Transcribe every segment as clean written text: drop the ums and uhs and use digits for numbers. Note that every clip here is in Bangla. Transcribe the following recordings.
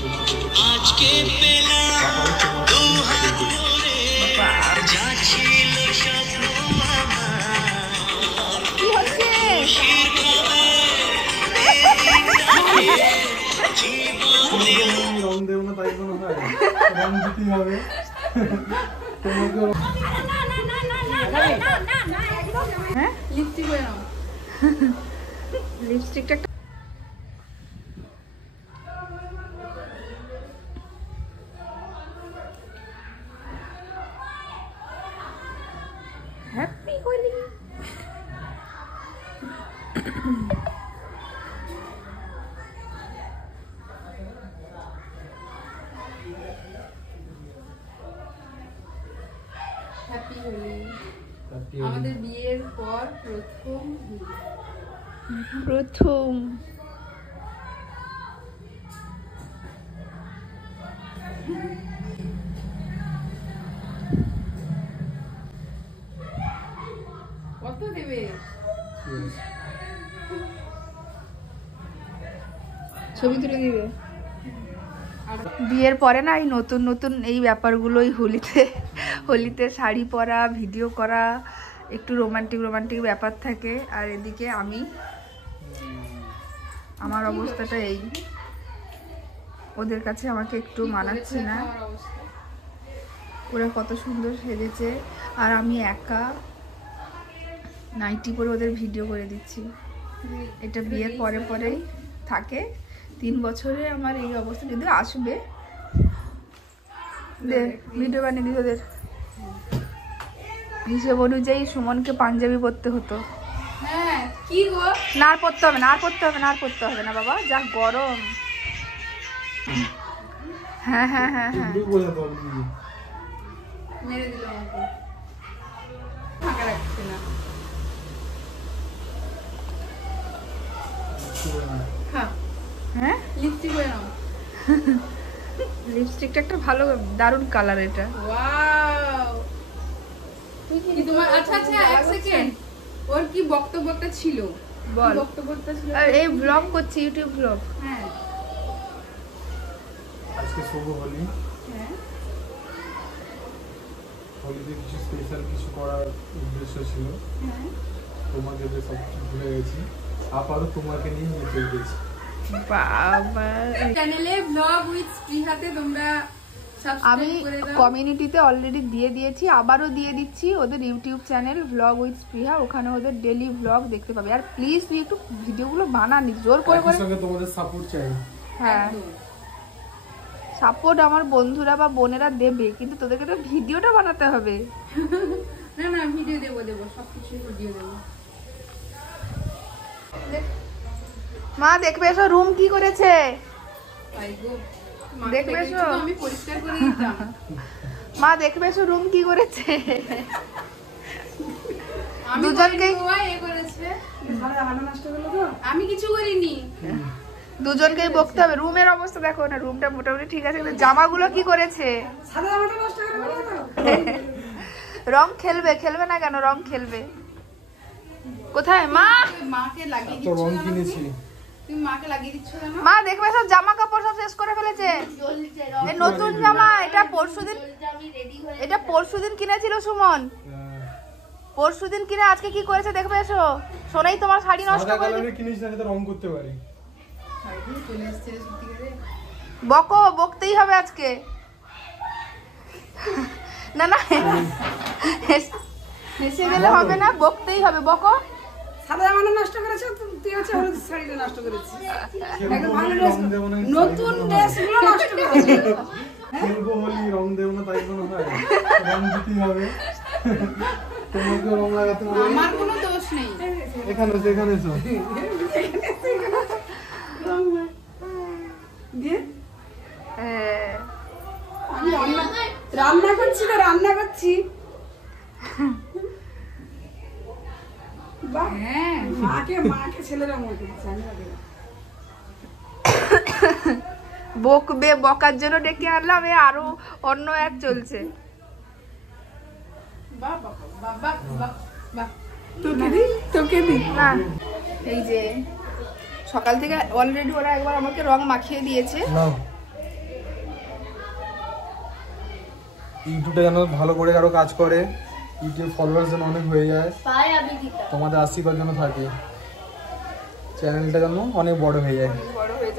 আজকে পেলাম দু হাত ধরে যা ছিল স্বপ্ন আমার কি হচ্ছে? রং দেব না তাই কোনো হয় রং দিতে হবে তোমাকে হ্যাঁ লিপস্টিক হয়ে নাও লিপস্টিকটা হ্যাপি হোলি হ্যাপি হোলি আমাদের বিয়ের পর প্রথম কত দেবে ছবি তুলে দিবে বিয়ের পরে না এই নতুন নতুন এই ব্যাপারগুলোই হোলিতে শাড়ি পরা ভিডিও করা একটু রোমান্টিক ব্যাপার থাকে আর এদিকে আমার অবস্থাটা এই ওদের কাছে আমাকে একটু মানাচ্ছে না ওরা কত সুন্দর সেজেছে আর আমি একা নাইটি পরে ওদের ভিডিও করে দিচ্ছি এটা বিয়ের পরেই থাকে 3 বছরে আমার এই অবস্থা যদি আসবে ভিডিও বানিয়ে দিই ওদের হিসেব অনুযায়ী সুমনকে পাঞ্জাবি পরতে হতো হ্যাঁ কি গো না আর পরতে হবে না বাবা যা গরম হ্যাঁ মেরে দিল আমাকে ফাঁকা রাখছে না হ্যাঁ লিপস্টিক হয়ে নাও লিপস্টিকটা একটা ভালো দারুণ কালার এটা ওয়াও কি তোমার আচ্ছা এক সেকেন্ড ওর কি বক্তব্যটা ছিল বল বক্তব্যটা ছিল এই ব্লগ করছি ইউটিউব ব্লগ হ্যাঁ আজকে শুভ হোলি হ্যাঁ হোলিতে কিছু স্পেশাল কিছু করার উদ্দেশ্য ছিল হ্যাঁ তোমাকে যে সব ভুলে গেছি আপাতত তোমাকে নিয়ে মেতে গেছি বাবা চ্যানেলে ব্লগ উইথ স্পৃহাতে তোমরা আমি কমিউনিটিতে অলরেডি দিয়ে দিয়েছি আবারও দিয়ে দিচ্ছি ওদের ইউটিউব চ্যানেল ব্লগ উইথ স্পৃহা ওখানে ওদের ডেইলি ব্লগ দেখতে পাবে আর প্লিজ তুই একটু ভিডিওগুলো বানানি জোর করে তোমাদের সাপোর্ট চাই হ্যাঁ সাপোর্ট আমার বন্ধুরা বা বোনেরা দেবে কিন্তু তোদেরকে তো ভিডিওটা বানাতে হবে না ভিডিও দেবো সবকিছু ভিডিও দেবো মা দেখবে এসো রুম কি করেছে দেখবে এসো আমি পরিষ্কার করে দিতাম মা দেখবে এসো রুম কি করেছে দুজনকেই আমি কিছু করিনি দুজনকেই বকতে হবে রুমের অবস্থা দেখো না রুমটা মোটামুটি ঠিক আছে কিন্তু জামাগুলো কি করেছে রং খেলবে না কেন রং খেলবে কোথায় মা মাকে লাগিয়ে দিচ্ছ রং কিনেছি তুমি মাকে লাগিয়ে দিচ্ছ কেন মা দেখবে সব জামা কাপড় সব শেষ করে ফেলেছে এই নতুন জামা এটা পরশুদিন কিনেছিল সুমন পরশুদিন কিনে আজকে কি করেছে দেখবে এসো সোনাই তোমার শাড়ি নষ্ট করে দিয়েছে কিনিস না তো রং করতে পারি বকতেই হবে আজকে না হেসে গেলে হবে না বকতেই হবে বকো সাদা জামাটা নষ্ট করেছো তুই হচ্ছে হলুদ শাড়িটা নষ্ট করেছিস একদম ভালো ড্রেস নতুন ড্রেসগুলো নষ্ট করেছিস খেলবো হোলি রং দেব না তাই কোনো হয় রং দিতে হবে তোমাকে রং লাগাতে হবে আমার কোনো দোষ নেই এখানে এসো রং দিয়ে আমি রান্না করছি মাকে ছেলেরা মতো বকার জন্য ডেকে আনলাম আরো অন্য এক চলছে তোকে দি না এই যে সকাল থেকে অলরেডি ওরা একবার আমাকে রং মাখিয়ে দিয়েছে ইউটিউবটা যেন ভালো করে আরো কাজ করে, ইউটিউব ফলোয়ার্স যেন অনেক হয়ে যায়, তোমাদের আশীর্বাদ যেন থাকে, চ্যানেলটা যেন অনেক বড় হয়ে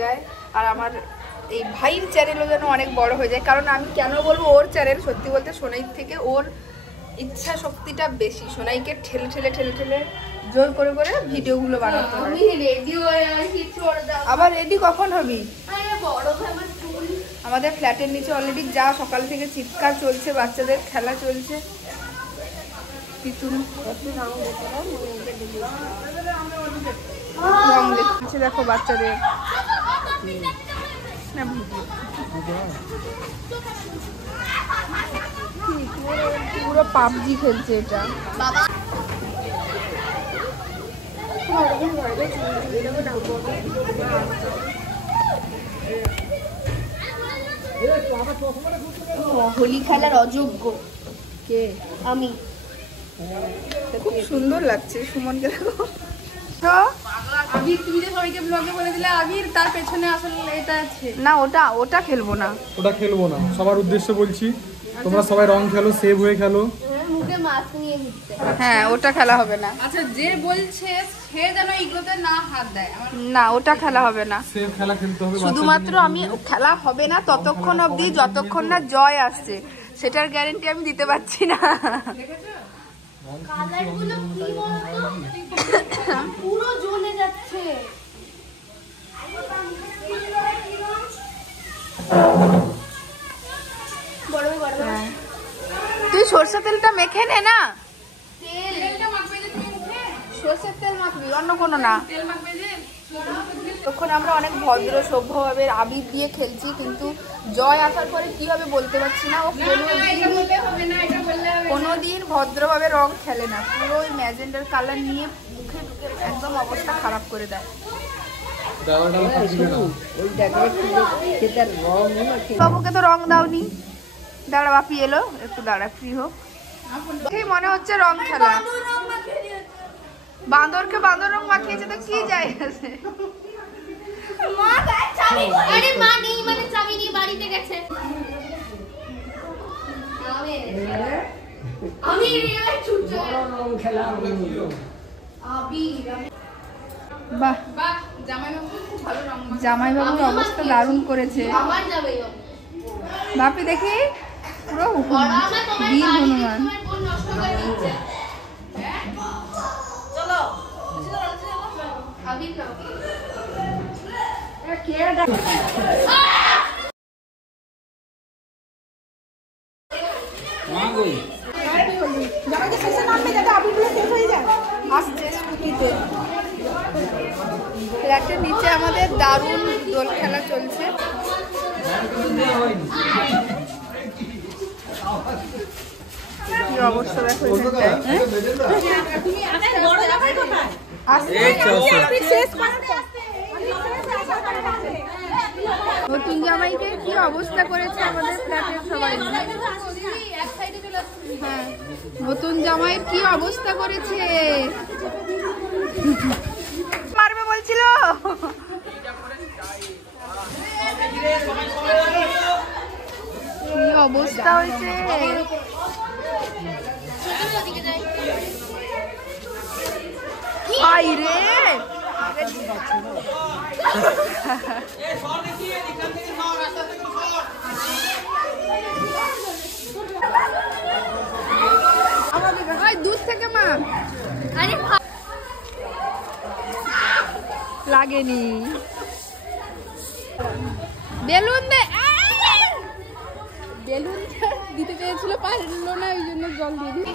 যায়। আর আমার এই ভাইয়ের চ্যানেলও যেন অনেক বড় হয়ে যায়। কারণ আমি কেন বলবো ওর চ্যানেল, সত্যি বলতে সোনাইর থেকে ওর ইচ্ছা শক্তিটা বেশি। সোনাইকে ঠেলে ঠেলে ঠেলে ঠেলে জোর করে করে ভিডিওগুলো বানাতে হয়। আবার রেডি কখন হবি? আমাদের ফ্ল্যাটের নিচে অলরেডি যা সকাল থেকে চিৎকার চলছে, বাচ্চাদের খেলা চলছে। রং দেখছে দেখো বাচ্চাদের, পুরো পাবজি খেলছে এটা। হোলি খেলার অযোগ্য কে? আমি। খুব সুন্দর লাগছে সুমনকে দেখো। আবির, তুমি যে সবাইকে ব্লগে বলে দিলে আবির, তার পেছনে আসলে এটা আছে না, ওটা খেলবো না, ওটা খেলবো না। সবার উদ্দেশ্যে বলছি, তোমরা সবাই রং খেলো, সেভ হয়ে খেলো। মুখে মাস্ক নিয়ে ঘুরতে। হ্যাঁ ওটা খেলা হবে না। আচ্ছা, যে বলছে সে যেন এইগুলোতে না হাত দেয়। না ওটা খেলা হবে না, সেভ খেলা খেলতে হবে। শুধুমাত্র আমি খেলা হবে না ততক্ষণ অবধি যতক্ষণ না জয় আসছে, সেটার গ্যারান্টি আমি দিতে পারছি না। কালারগুলো কি বলতো, পুরো জ্বলে যাচ্ছে। তুই সরষে তেলটা মেখে নে না। তেলটা মাখবে যে তুমি মুখে? সরষের তেল মাখবি, অন্য কোনো না। তেল মাখবে যে? তখন আমরা অনেক ভদ্র সভ্যভাবে আবির দিয়ে খেলছি, কিন্তু জয় আসার পরে কি হবে বলতে পারছি না। ও কোনোদিন ভদ্রভাবে রং খেলে না, পুরো ওই ম্যাজেন্ডার কালার নিয়ে মুখে ঢুকে একদম অবস্থা খারাপ করে দেয়। বাবুকে তো রং দাওনি। দাঁড়া, বাপি এলো, একটু দাঁড়া, ফ্রি হোক। মনে হচ্ছে রং খেলা। বাঁদরকে বাঁদর রং মাখিয়েছে তো কি যায় আছে। আরে মা নেই মানে চাবি নিয়ে বাড়িতে গেছে। আমি রিয়াল ছুটছে রং খেলা বাহ, জামাইবাবু খুব ভালো রং মাখে। জামাইবাবুর অবস্থা দারুণ করেছে। আমার জামাইবাবু বাপি দেখি পুরো বড় আমার তোমার বীর বাড়ি হনুমান। তোমার বোন নষ্ট করে দিচ্ছে। চলো আবির নাও। ফ্ল্যাটের নিচে আমাদের দারুণ দোল খেলা চলছে। কি অবস্থা দেখো নতুন জামাইকে কি অবস্থা করেছে আমাদের ফ্ল্যাটের সবাই। হ্যাঁ, নতুন জামাইয়ের কি অবস্থা করেছে। মারবে বলছিল। কি অবস্থা হয়েছে। আই রে দূর থেকে মা। আরে লাগেনি। বেলুন দে। বেলুন দিতে চেয়েছিল, পারলো না, ওই জন্য জল দিয়ে দিই।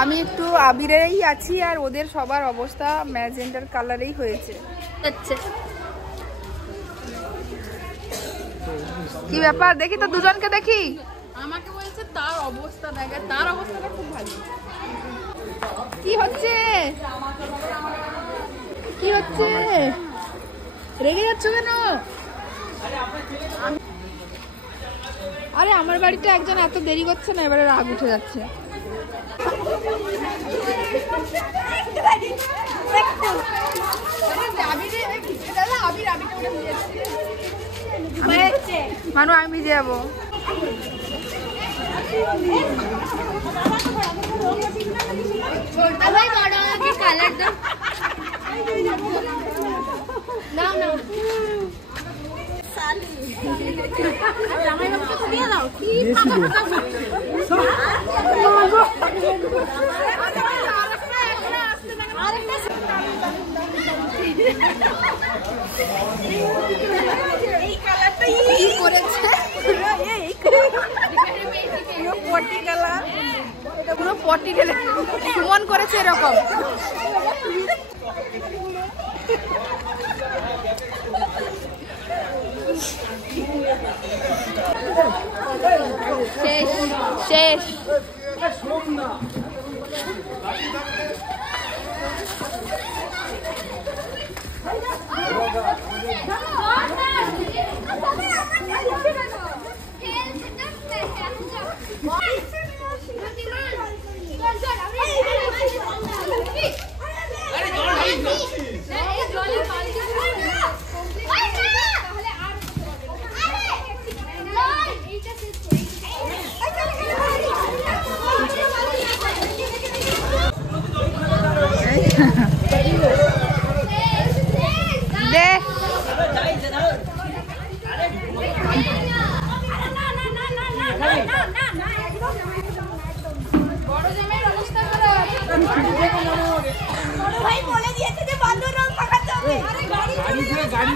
আমি একটু আবিরেই আছি আর ওদের সবার অবস্থা ম্যাজেন্ডার কালারেই হয়েছে। আচ্ছা, কি ব্যাপার দেখি তো, দুজনকে দেখি। আমাকে বলছে তার অবস্থা দেখে, তার অবস্থাটা খুব ভালো। কি হচ্ছে, কি হচ্ছে, রেগে যাচ্ছ কেন? আরে আমার বাড়িতে একজন এত দেরি করছে না, এবারে রাগ উঠে যাচ্ছে। মানু আমি ভিজে যাবো। পুরো পটি ঢেলে সুমন করেছে এরকম। শেষ শেষ।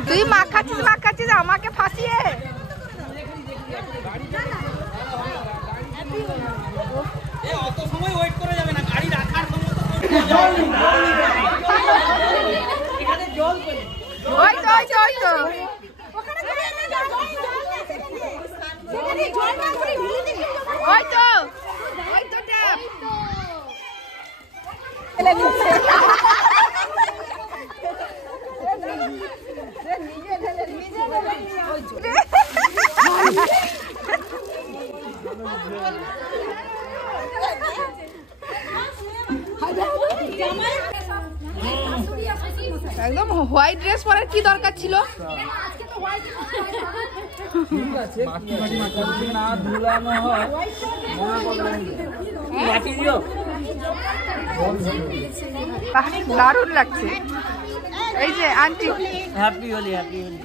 তুই মাখাচ্ছিস আমাকে ফাঁসিয়ে। অত সময় ওয়েট করা যাবে না, গাড়ি রাখার সময় ওই তো একদম হোয়াইট ড্রেস পরার কি দরকার ছিল? দারুণ লাগছে। এই যে aunty happy Holi, happy Holi.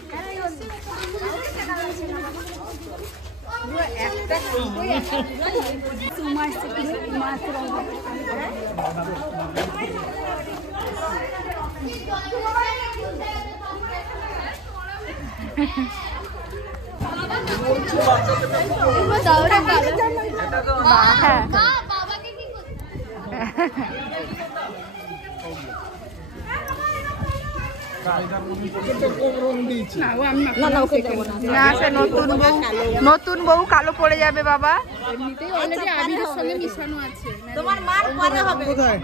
নতুন বউ কালো পড়ে যাবে বাবা। এমনিতেই অলরেডি আবিরের সঙ্গে মিশানো আছে। তোমার মার পরে হবে। কোথায়?